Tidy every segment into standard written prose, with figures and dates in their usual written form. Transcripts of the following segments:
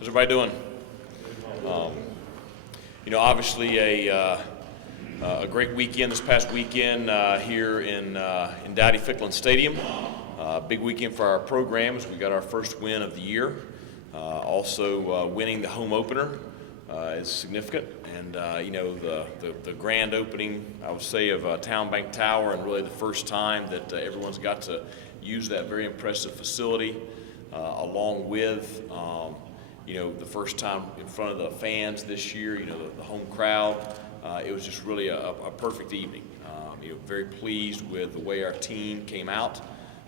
How's everybody doing? Obviously a great weekend this past weekend here in Dowdy-Ficklin Stadium. Big weekend for our programs. We got our first win of the year. Also, winning the home opener is significant. And the grand opening, I would say, of Town Bank Tower, and really the first time that everyone's got to use that very impressive facility, along with the first time in front of the fans this year, the home crowd. It was just really a perfect evening. Very pleased with the way our team came out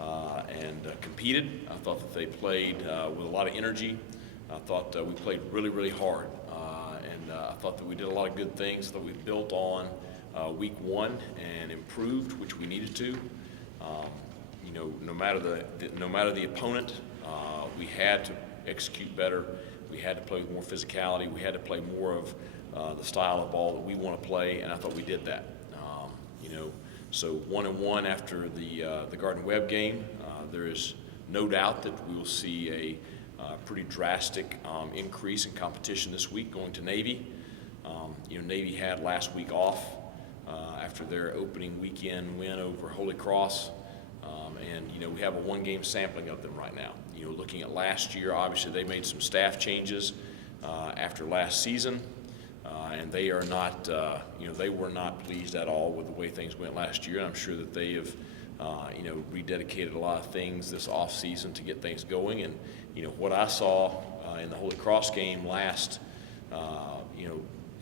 and competed. I thought that they played with a lot of energy. I thought we played really, really hard. And I thought that we did a lot of good things that we built on week one and improved, which we needed to. No matter the opponent, we had to execute better. We had to play with more physicality. We had to play more of the style of ball that we want to play, and I thought we did that. So 1-1 after the Garden Webb game. There is no doubt that we will see a pretty drastic increase in competition this week going to Navy. Navy had last week off after their opening weekend win over Holy Cross. And we have a one-game sampling of them right now. Looking at last year, obviously they made some staff changes after last season, and they are not, they were not pleased at all with the way things went last year. And I'm sure that they have, rededicated a lot of things this off-season to get things going. And what I saw in the Holy Cross game last,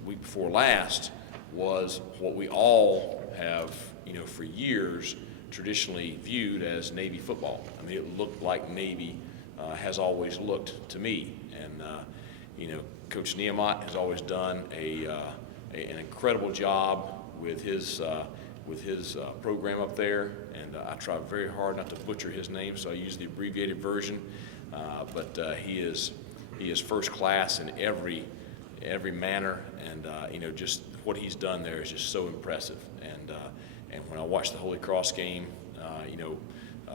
week before last, was what we all have, for years traditionally viewed as Navy football. I mean, it looked like Navy has always looked to me. And, Coach Niemat has always done an incredible job with his program up there. And I try very hard not to butcher his name, so I use the abbreviated version. But he is first class in every manner. And, just what he's done there is just so impressive. And when I watched the Holy Cross game,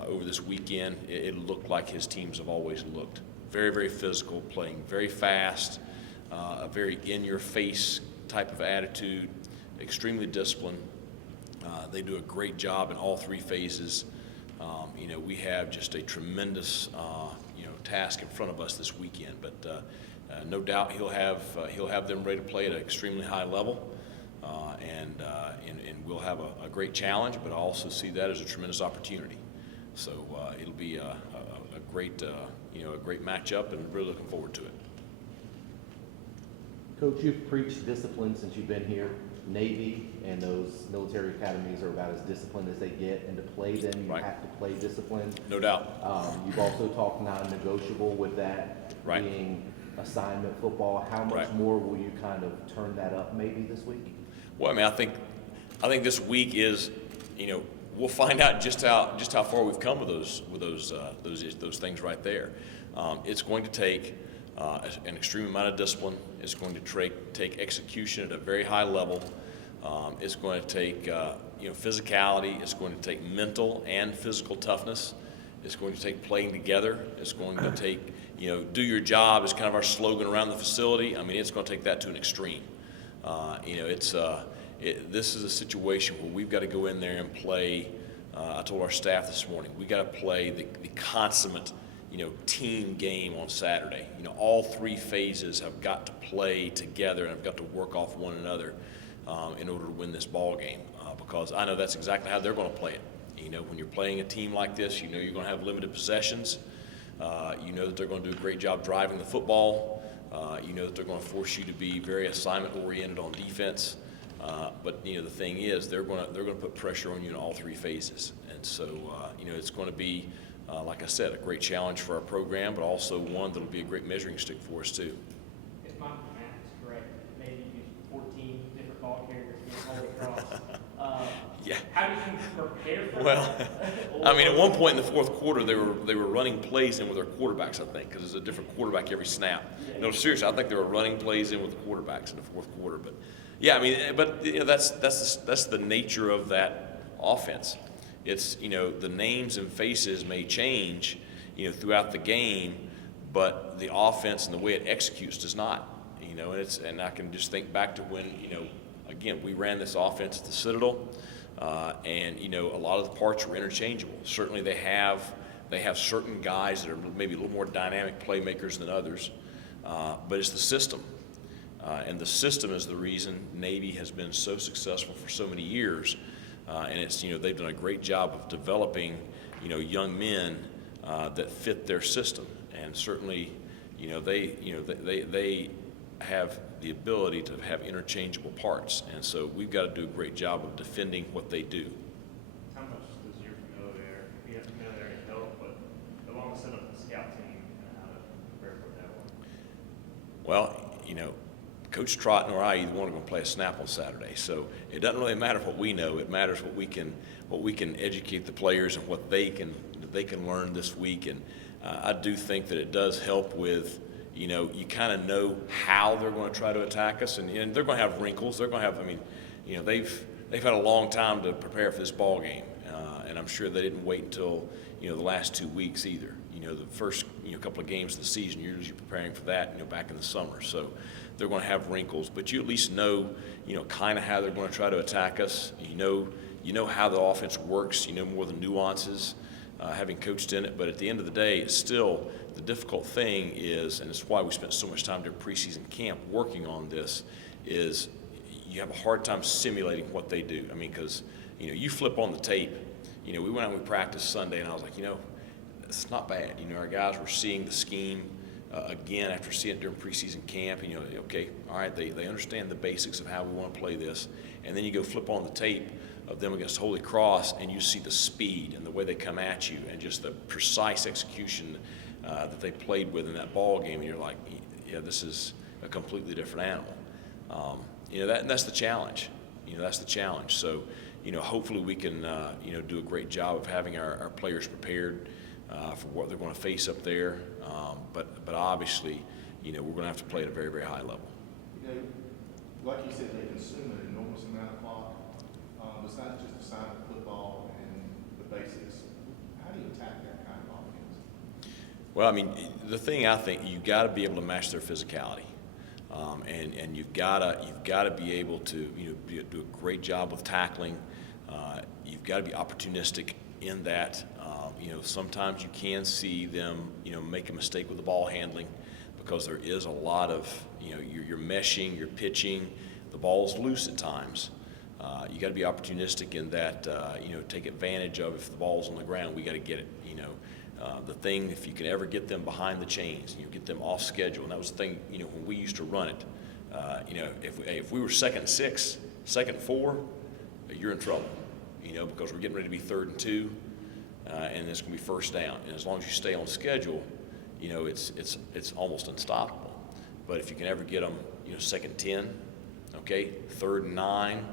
over this weekend, it looked like his teams have always looked. Very, very physical, playing very fast, a very in-your-face type of attitude, extremely disciplined. They do a great job in all three phases. We have just a tremendous, task in front of us this weekend. But no doubt he'll have them ready to play at an extremely high level. And we'll have a great challenge, but I also see that as a tremendous opportunity. So it'll be a great, a great matchup, and really looking forward to it. Coach, you've preached discipline since you've been here. Navy and those military academies are about as disciplined as they get, and to play them, you Right. have to play discipline. No doubt. You've also talked non-negotiable with that Right. being assignment football. How much Right. more will you kind of turn that up maybe this week? Well, I mean, I think this week is, we'll find out just how far we've come with those things right there. It's going to take an extreme amount of discipline. It's going to take execution at a very high level. It's going to take physicality. It's going to take mental and physical toughness. It's going to take playing together. It's going to take do your job is kind of our slogan around the facility. I mean, it's going to take that to an extreme. This is a situation where we've got to go in there and play. I told our staff this morning, we got to play the consummate, team game on Saturday. All three phases have got to play together and have got to work off one another in order to win this ball game. Because I know that's exactly how they're going to play it. When you're playing a team like this, you're going to have limited possessions. That they're going to do a great job driving the football. That they're going to force you to be very assignment-oriented on defense. But the thing is, they're going to put pressure on you in all three phases, and so it's going to be, like I said, a great challenge for our program, but also one that'll be a great measuring stick for us too. If my math is correct, maybe you used 14 different ball carriers in Holy Cross. Yeah. How did you prepare for Well, that? I mean, at one point in the fourth quarter, they were running plays in with their quarterbacks, I think, because there's a different quarterback every snap. No, seriously, I think they were running plays in with the quarterbacks in the fourth quarter. But yeah, I mean, but that's the nature of that offense. It's the names and faces may change throughout the game, but the offense and the way it executes does not. And I can just think back to when, again, we ran this offense at the Citadel, and a lot of the parts were interchangeable. Certainly they have certain guys that are maybe a little more dynamic playmakers than others, but it's the system. And the system is the reason Navy has been so successful for so many years. And it's, they've done a great job of developing, young men that fit their system. And certainly, they have the ability to have interchangeable parts. And so we've got to do a great job of defending what they do. How much does your familiarity help, but along with setting up the scout team and how to prepare for that one? Well, Coach Trott nor I either one are going to play a snap on Saturday, so it doesn't really matter what we know. It matters what we can educate the players and what they can learn this week. And I do think that it does help with, you kind of know how they're going to try to attack us, and they're going to have wrinkles. They're going to have, they've had a long time to prepare for this ball game, and I'm sure they didn't wait until the last 2 weeks either. The first couple of games of the season, you're usually preparing for that, back in the summer. So they're going to have wrinkles, but you at least know, kind of how they're going to try to attack us. You know how the offense works. More the nuances, having coached in it. But at the end of the day, it's still the difficult thing is, and it's why we spent so much time during preseason camp working on this, is you have a hard time simulating what they do. I mean, because you flip on the tape. We went out and we practiced Sunday, and I was like, it's not bad. Our guys were seeing the scheme again after seeing it during preseason camp. And okay, all right, they understand the basics of how we want to play this. And then you go flip on the tape of them against Holy Cross, and you see the speed and the way they come at you and just the precise execution that they played with in that ball game. And you're like, yeah, this is a completely different animal. That's the challenge. That's the challenge. So, hopefully we can, do a great job of having our players prepared for what they're going to face up there. But obviously, we're going to have to play at a very, very high level. Like you said, they consume an enormous amount of clock. It's not just the side of football and the basics. How do you attack that kind of offense? Well, I mean, the thing I think, you've got to be able to match their physicality. And you've got to be able to do a great job with tackling. You've got to be opportunistic in that. Sometimes you can see them make a mistake with the ball handling because there is a lot of you're meshing, you're pitching, the ball's loose at times. You got to be opportunistic in that. Take advantage of if the ball's on the ground, we got to get it. The thing, if you can ever get them behind the chains, get them off schedule, and that was the thing, when we used to run it, if we were 2nd and 6, 2nd and 4, you're in trouble, because we're getting ready to be 3rd and 2, and it's going to be 1st down. And as long as you stay on schedule, it's almost unstoppable. But if you can ever get them, 2nd and 10, okay, 3rd and 9,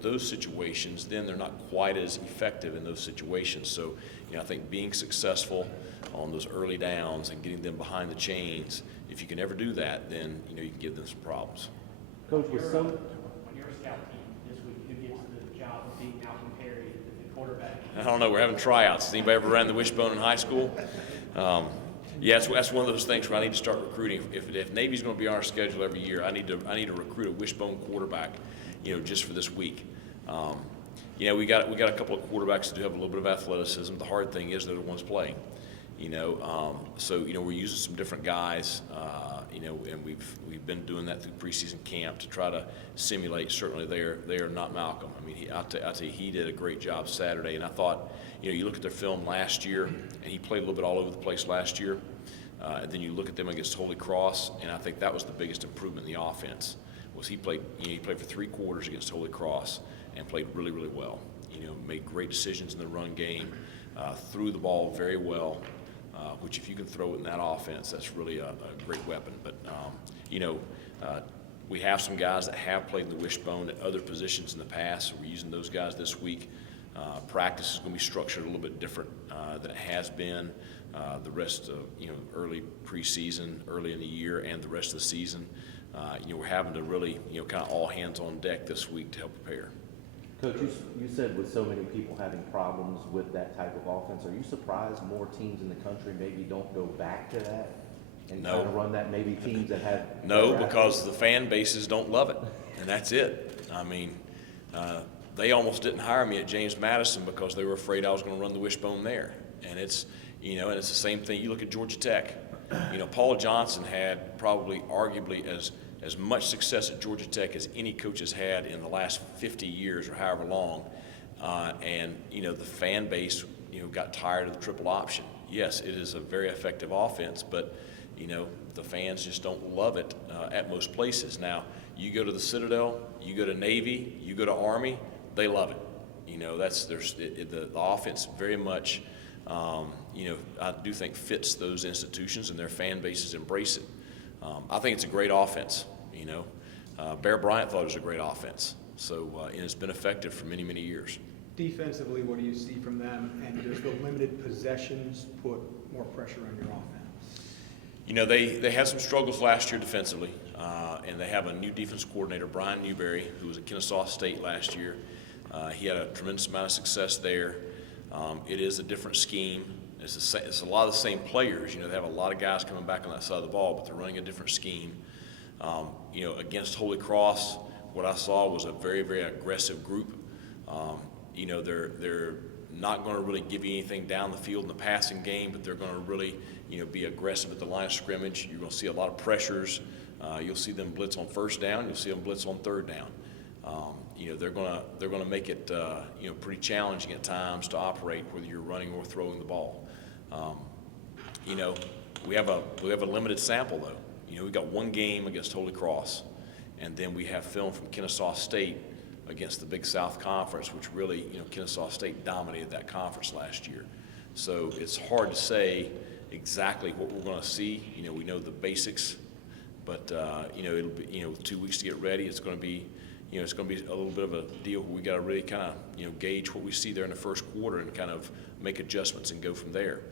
those situations, then they're not quite as effective in those situations. So, I think being successful on those early downs and getting them behind the chains, if you can ever do that, then, you can give them some problems. Coach, with some, On your scout team this week, who gets the job of being Malcolm Perry, the quarterback? I don't know, we're having tryouts. Has anybody ever ran the wishbone in high school? Yeah, that's one of those things where I need to start recruiting. If Navy's going to be on our schedule every year, I need to recruit a wishbone quarterback, just for this week. We got a couple of quarterbacks that do have a little bit of athleticism. The hard thing is they're the ones playing. So we're using some different guys. And we've been doing that through preseason camp to try to simulate. Certainly, they are not Malcolm. I mean, I'll tell you, he did a great job Saturday. And I thought, you look at their film last year, and he played a little bit all over the place last year. And then you look at them against Holy Cross, and I think that was the biggest improvement in the offense. Was he played for 3 quarters against Holy Cross and played really, really well. Made great decisions in the run game, threw the ball very well. Which if you can throw it in that offense, that's really a great weapon. But, we have some guys that have played in the wishbone at other positions in the past, so we're using those guys this week. Practice is going to be structured a little bit different than it has been the rest of, early preseason, early in the year, and the rest of the season. We're having to really, kind of all hands on deck this week to help prepare. Coach, you said with so many people having problems with that type of offense, are you surprised more teams in the country maybe don't go back to that? and No. kind of run that Navy teams that have? No, better because the fan bases don't love it, and that's it. I mean, they almost didn't hire me at James Madison because they were afraid I was going to run the wishbone there. And it's, and it's the same thing. You look at Georgia Tech. Paul Johnson had probably arguably as much success at Georgia Tech as any coach has had in the last 50 years or however long. And the fan base, got tired of the triple option. Yes, it is a very effective offense, but, the fans just don't love it at most places. Now, you go to the Citadel, you go to Navy, you go to Army, they love it. The offense very much, I do think fits those institutions, and their fan bases embrace it. I think it's a great offense. Bear Bryant thought it was a great offense. So, and it's been effective for many, many years. Defensively, what do you see from them? And does the limited possessions put more pressure on your offense? They had some struggles last year defensively, and they have a new defense coordinator, Brian Newberry, who was at Kennesaw State last year. He had a tremendous amount of success there. It is a different scheme. It's a lot of the same players. They have a lot of guys coming back on that side of the ball, but they're running a different scheme. Against Holy Cross, what I saw was a very, very aggressive group. They're not going to really give you anything down the field in the passing game, but they're going to really, be aggressive at the line of scrimmage. You're going to see a lot of pressures. You'll see them blitz on first down. You'll see them blitz on third down. They're going to make it, pretty challenging at times to operate whether you're running or throwing the ball. We have a limited sample though. We got one game against Holy Cross, and then we have film from Kennesaw State against the Big South Conference, which really, Kennesaw State dominated that conference last year. So it's hard to say exactly what we're going to see. We know the basics, but it'll be, with 2 weeks to get ready. It's going to be, it's going to be a little bit of a deal where we got to really kind of, gauge what we see there in the first quarter and kind of make adjustments and go from there.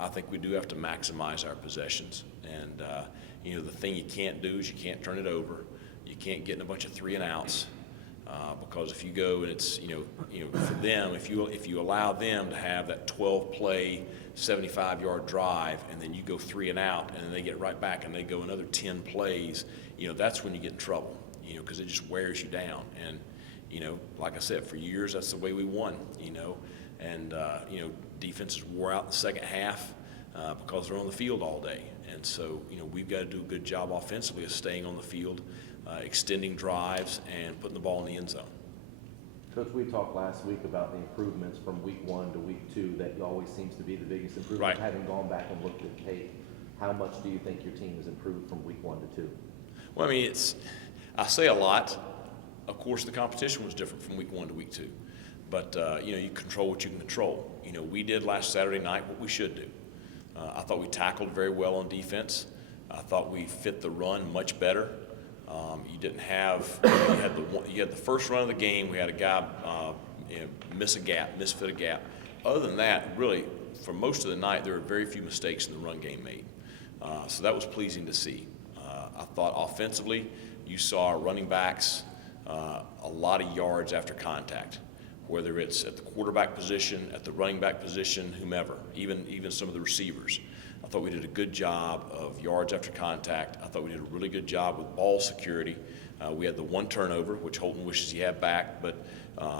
I think we do have to maximize our possessions, and the thing you can't do is you can't turn it over. You can't get in a bunch of 3 and outs. Because if you go and it's for them, if you allow them to have that 12-play, 75-yard drive, and then you go 3 and out, and then they get right back and they go another 10 plays, that's when you get in trouble. Because it just wears you down. And like I said, for years that's the way we won. And defenses wore out in the second half because they're on the field all day. And so we've got to do a good job offensively of staying on the field. Extending drives and putting the ball in the end zone. Coach, we talked last week about the improvements from week 1 to week 2. That always seems to be the biggest improvement. Right. Having gone back and looked at tape, how much do you think your team has improved from week 1 to 2? Well, I mean, I say a lot. Of course, the competition was different from week 1 to week 2. But, you control what you can control. We did last Saturday night what we should do. I thought we tackled very well on defense. I thought we fit the run much better. You didn't have, you had the first run of the game, we had a guy misfit a gap. Other than that, really, for most of the night, there were very few mistakes in the run game made. So that was pleasing to see. I thought offensively, you saw our running backs a lot of yards after contact, whether it's at the quarterback position, at the running back position, whomever, even some of the receivers. I thought we did a good job of yards after contact. I thought we did a really good job with ball security. We had the 1 turnover, which Holton wishes he had back, but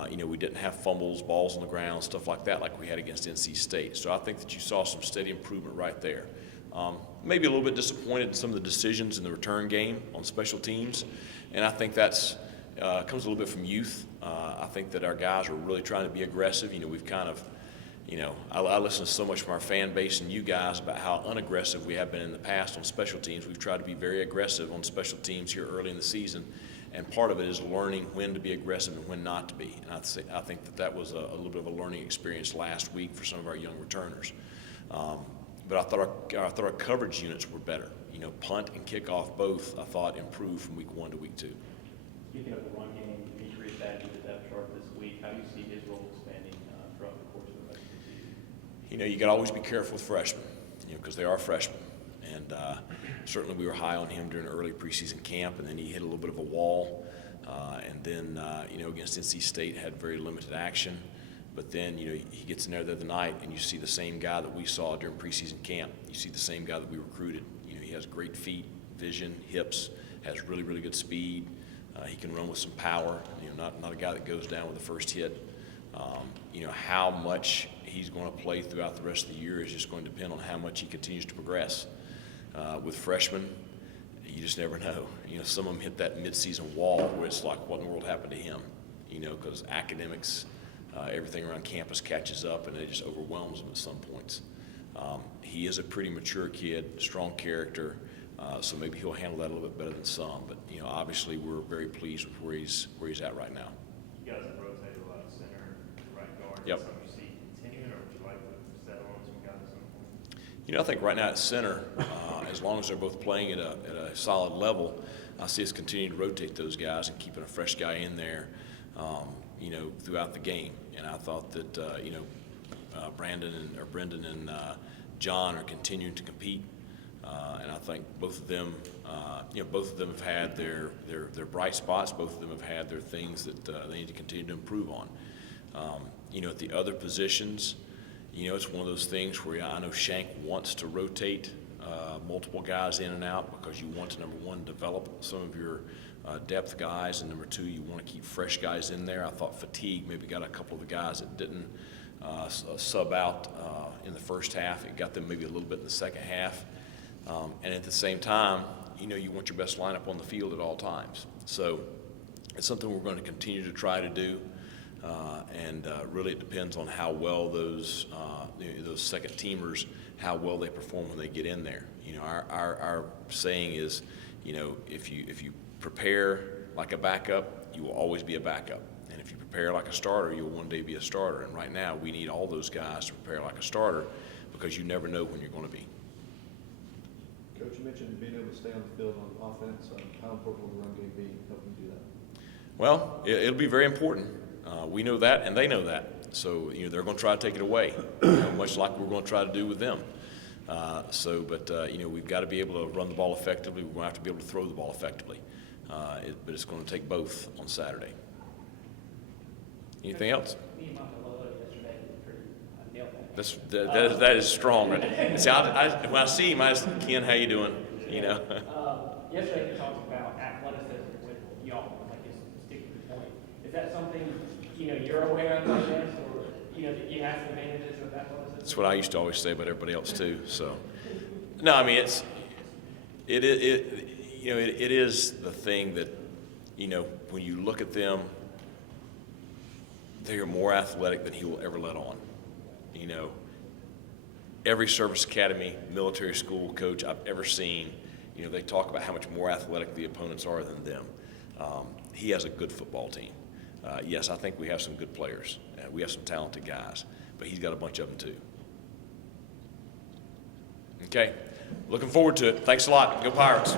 we didn't have fumbles, balls on the ground, stuff like that like we had against NC State. So I think that you saw some steady improvement right there. Maybe a little bit disappointed in some of the decisions in the return game on special teams, and I think that's comes a little bit from youth. I think that our guys are really trying to be aggressive. We've kind of I listen to so much from our fan base and you guys about how unaggressive we have been in the past on special teams. We've tried to be very aggressive on special teams here early in the season, and part of it is learning when to be aggressive and when not to be. And I think that was a little bit of a learning experience last week for some of our young returners. But I thought our coverage units were better. Punt and kickoff both I thought improved from week 1 to week 2. Speaking of the run game, Demetrius added to the depth chart this week. How do you see his role expanding throughout the course of the rest of the season? You got to always be careful with freshmen, because they are freshmen. And certainly we were high on him during early preseason camp, and then he hit a little bit of a wall. And then, against NC State had very limited action. But then, he gets in there the other night, and you see the same guy that we saw during preseason camp. You see the same guy that we recruited. He has great feet, vision, hips, has really, really good speed. He can run with some power. Not a guy that goes down with the first hit. How much he's going to play throughout the rest of the year is just going to depend on how much he continues to progress. With freshmen, you just never know. Some of them hit that midseason wall where it's like, what in the world happened to him? Because academics, everything around campus catches up, and it just overwhelms them at some points. He is a pretty mature kid, strong character, so maybe he'll handle that a little bit better than some. But obviously, we're very pleased with where he's at right now. You guys have rotated a lot of center, right guard. Yep. Is that something you see continuing, or would you like to settle on some guys at some point? I think right now at center, as long as they're both playing at a solid level, I see us continuing to rotate those guys and keeping a fresh guy in there, throughout the game. And I thought that, Brendan and John are continuing to compete, and I think both of them have had their bright spots. Both of them have had their things that they need to continue to improve on. At the other positions, it's one of those things where I know Shank wants to rotate multiple guys in and out because you want to, number one, develop some of your depth guys, and number two, you want to keep fresh guys in there. I thought fatigue maybe got a couple of the guys that didn't sub out in the first half. It got them maybe a little bit in the second half. And at the same time, you want your best lineup on the field at all times. So it's something we're going to continue to try to do. And really it depends on how well those second teamers, how well they perform when they get in there. Our saying is, if you prepare like a backup, you will always be a backup. And if you prepare like a starter, you'll one day be a starter. And right now, we need all those guys to prepare like a starter because you never know when you're going to be. Coach, you mentioned being able to stay on the field on offense. How important will the run game be helping you do that? Well, it'll be very important. We know that, and they know that. So, they're going to try to take it away, much like we're going to try to do with them. But we've got to be able to run the ball effectively. We're going to have to be able to throw the ball effectively. But it's going to take both on Saturday. Anything else? Me and Michael Lowe yesterday nailed that. That is strong. And see, when I see him, I just, Ken, how you doing? Yesterday you talked about athleticism with y'all, like it's a stick to the point. Is that something, you're aware of, I guess, or, that you have some advantages of athleticism? That's what I used to always say about everybody else too. So, no, I mean it is the thing that, when you look at them, they are more athletic than he will ever let on. Every service academy, military school coach I've ever seen, they talk about how much more athletic the opponents are than them. He has a good football team. Yes, I think we have some good players. We have some talented guys, but he's got a bunch of them too. Okay, looking forward to it. Thanks a lot. Go Pirates.